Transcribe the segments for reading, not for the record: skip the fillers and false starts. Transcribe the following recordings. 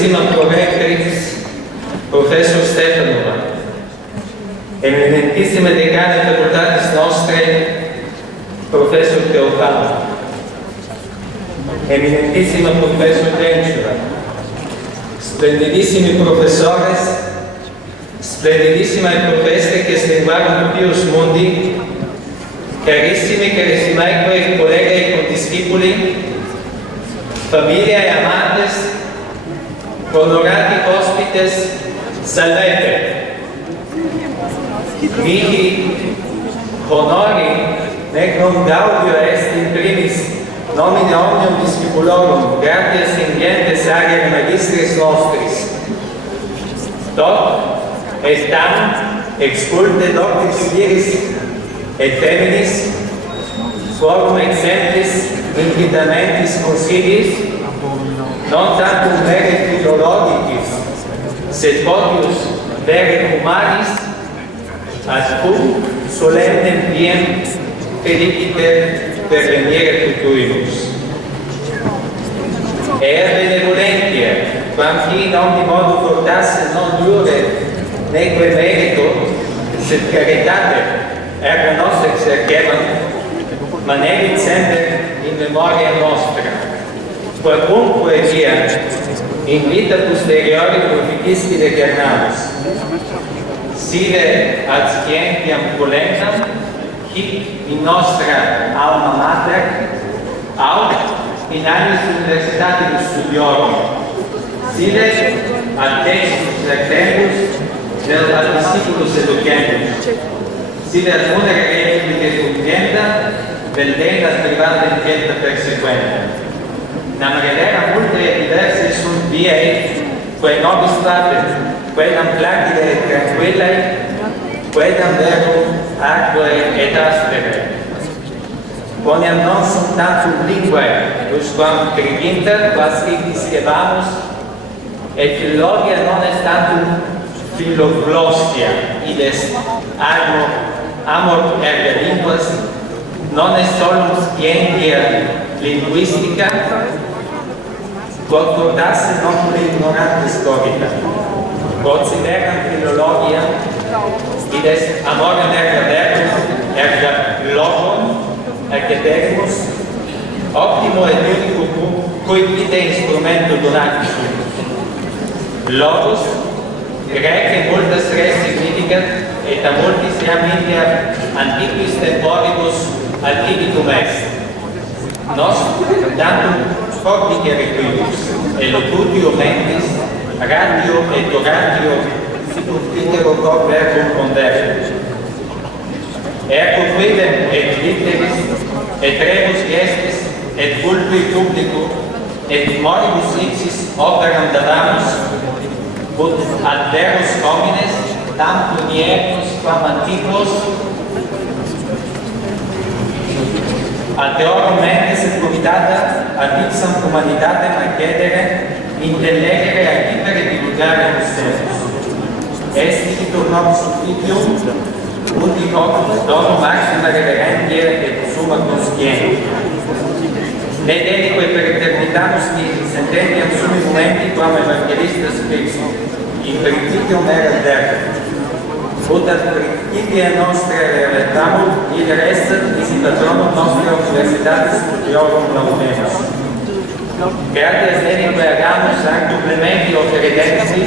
Eminentissima prorectrix, professor Stefanova, eminentissima decana facultatis nostre, professor Teofano, eminentissima professor Denceva, splendidissimi professores, splendidissima professore che linguarum pius mundi, carissimi, carissimae colleghi e condiscipuli, familia e amantes, honorati hospites, salvete. Mihi honori nec non gaudio est in primis nomine omnium discipulorum gratias invientes agere magistris nostris. Doc et tam exculte doctis viris et feminis quorum exemplis inquitamentis consilis non tantum vere philologicis sed potius vere humanis ad cum solemnem diem feliciter pervenire futurimus. Benevolentia, quam qui in omni modo fortasse non jure neque merito, sed caritate erga nos exercebant, manevit semper in memoria nostra, quacunque via in vita posteriori profitisci decernamus, sine ad scientiam polendam, hic in nostra alma mater, aut in annis universitatibus studiorum, sine ad textus lectembus del ad discipulos educendus, sine ad munere republicae fundienda, vel vendas privata inquieta persequenda. Nam relera multe diverse sunt viae, quae nobis pater, quaedam placide et tranquillae, quaedam verum aquae et aspere. Quoniam non sunt tantum linguae, usquam triginter, quas ictis scebamus, et philologia non est tantum philoglossia, id est amor erga linguas, non est solum scientia linguistica, quod fortasse non ignorantes cogita. Consideram philologia, id est amorem erga verbum, erga logum, academimus, optimo et unicum quid vitae instrumento donatus sunt. Logos, Grece multas res significat, et a multis iam India antiquis temporibus altivitum est. Nos, tantum forticere quibus, elocutio mentis, ratio et oratio sicuficero cor verbum pondere. Ergo quidem et litteris, et rebus gestis, et vulpi publico, et moribus ipsis operam dadamus, ut ad veros homines, tam puniecus quam antiquos, ad deorum mentes et comitata, ad ipsam humanitatem accedere, intellegere accipere divulgare misterius. Est dicitur nobis officium, ut hoc donum maxima reverentia et summa conscientia. Ne dedique per eternitamus sententiam summi momenti quam evangelistas Christi, in principium erat verbo. Ut ad principia nostra realitamur, id restat nisi patronum nostra universitatis studiorum laudemus. Gratias nenique agamus sanctum Clementio Credensi,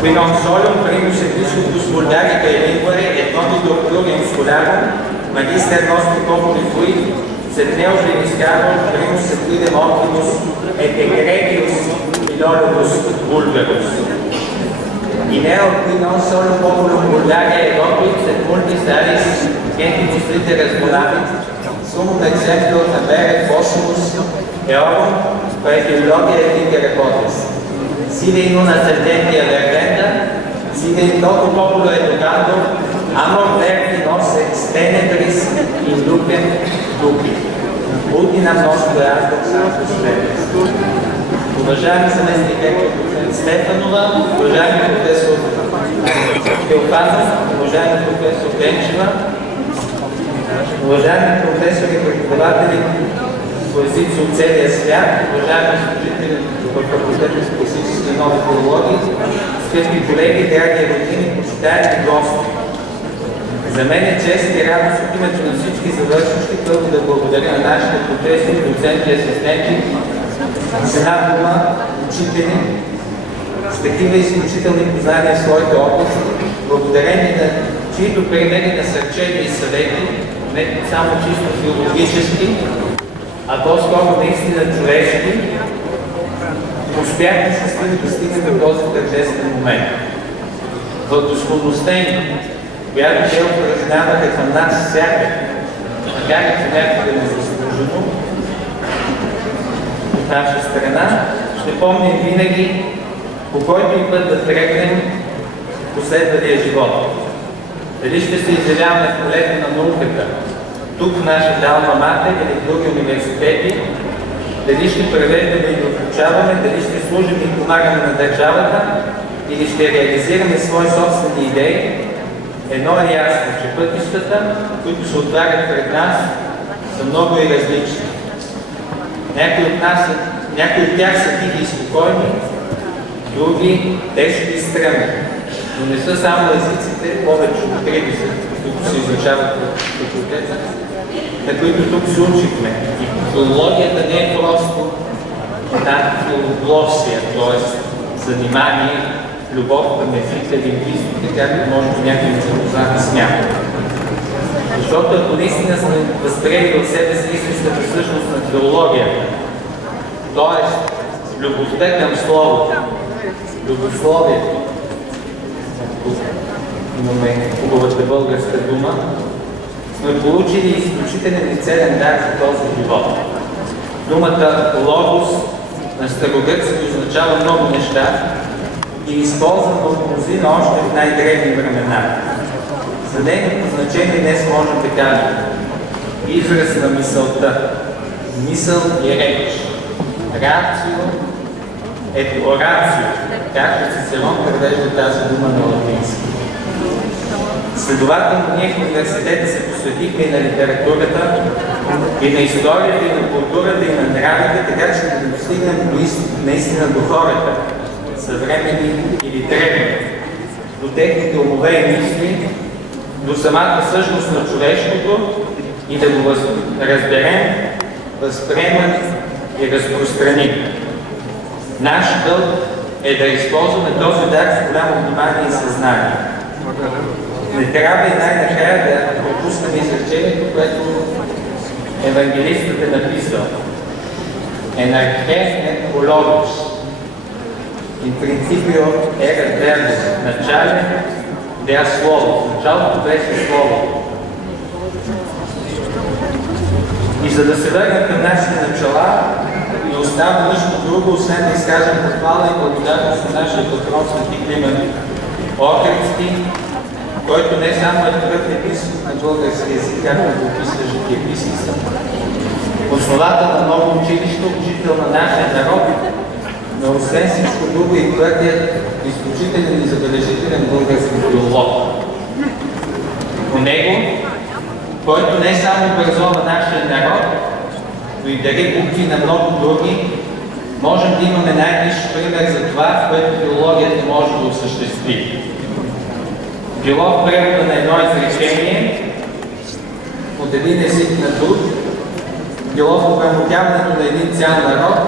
qui non solum primus episcopus vulgaricae linguae et conditor plurium scholarum, magister nostri populi fuit, sed neo finiscarum primus sequidem optimus et egregius philologos vulgarus. In eo qui non solum populum vulgare et opit, sed multis talis gentibus litteres volavit, sumum exemplo avere possimus eorum, quae philologia et littera potes. Sine in una sententia vergenda, sine in toto populo educando, amor verti nos extenebris in lucem duci. Utinam nostre actum sanctus spiritus. Уважаеми заместник ректор Стефанова, уважаеми професор Теофанов, уважаеми професор Денчева, уважаеми професори и преподаватели по език ученици от целия свят, уважаеми служители в факултета с класически и нови филологии, скъпи колеги, драги родини, почитаеми гости. За мен е чест и радост от името на всички завършващи първо да благодаря на нашите професори, доценти и асистенти, с една дума, учители, с такива изключителни познания в своите области, благодарение на чието примери, насърчения и съвети, не само чисто филологически, а по-скоро наистина човешки, успяхме да стигнем до този тържествен момент. Благосклонността им, която те упражняваха към нас всяка, макар и понякога незаслужено, от наша страна, ще помним винаги по който и път да тръгнем последвалия живот. Дали ще се изявяваме в полето на науката, тук в нашата алма матер или в други университети, дали ще превеждаме и обучаваме, дали ще служим и помагаме на държавата, или ще реализираме свои собствени идеи, едно е ясно, че пътищата, които се отварят пред нас, са много и различни. Някои от тях са тихи и спокойни, други тежки и стръмни. Но не са само езиците, повече от 30, които се изучават в факултета, на които тук се учихме. И филологията не е просто една филоглосия, т.е. занимание, любов към езика, лингвистика, както може би някой запознати с някой. Защото ако наистина сме възприели в себе си истинската същност на филологията, т.е. любовта към словото, любословието, имаме хубавата българска дума, сме получили изключителен и целен дар за този живот. Думата логос на старогръцки означава много неща и използвана от мнозина още в най-древни времена. За нейното значение днес можем да кажем израз на мисълта, мисъл и реч, рацио ет орацио, както Цицерон превежда тази дума на латински. Следователно, ние в университета се посветихме и на литературата, и на историята, и на културата, и на нравите, така че да достигнем наистина до хората, съвременни или древни, до техните умове и мисли, до самата същност на човешкото и да го разберем, възприемем и разпространим. Наш дълг е да използваме този дар с голямо внимание и съзнание. Не трябва и най-накрая да пропускаме изречението, което евангелистът е написал. Енархес ет хологос. In principio era verbo. Начале бе слово. Началото беше слово. И за да се върнем към нашите начала, не остава нищо друго, освен да изкажем похвала и благодарност на нашия патрон Свети Климент Охридски, който не само е такъв епископ на български език, както го описва житиеписница, основател на ново училище, учител на нашия народ, но освен всичко друго и твърдият изключителен и забележителен български филолог. По него, който не само образова нашия народ, но и дари букви на много други, можем да имаме най-висш пример за това, в което филологията може да осъществи. Било в превода на едно изречение от един език на друг, било в опремотяването на един цял народ,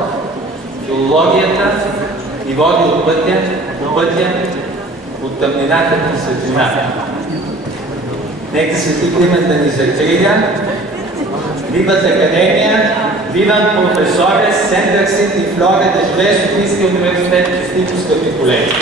филологията ни води от пътя до пътя, от тъмнината към светлината. Нека Свети Климент да ни закриля. Виват Академия, виват професоре, Сендърсит и Флоре, да живее Софийския университет, честито, скъпи колеги!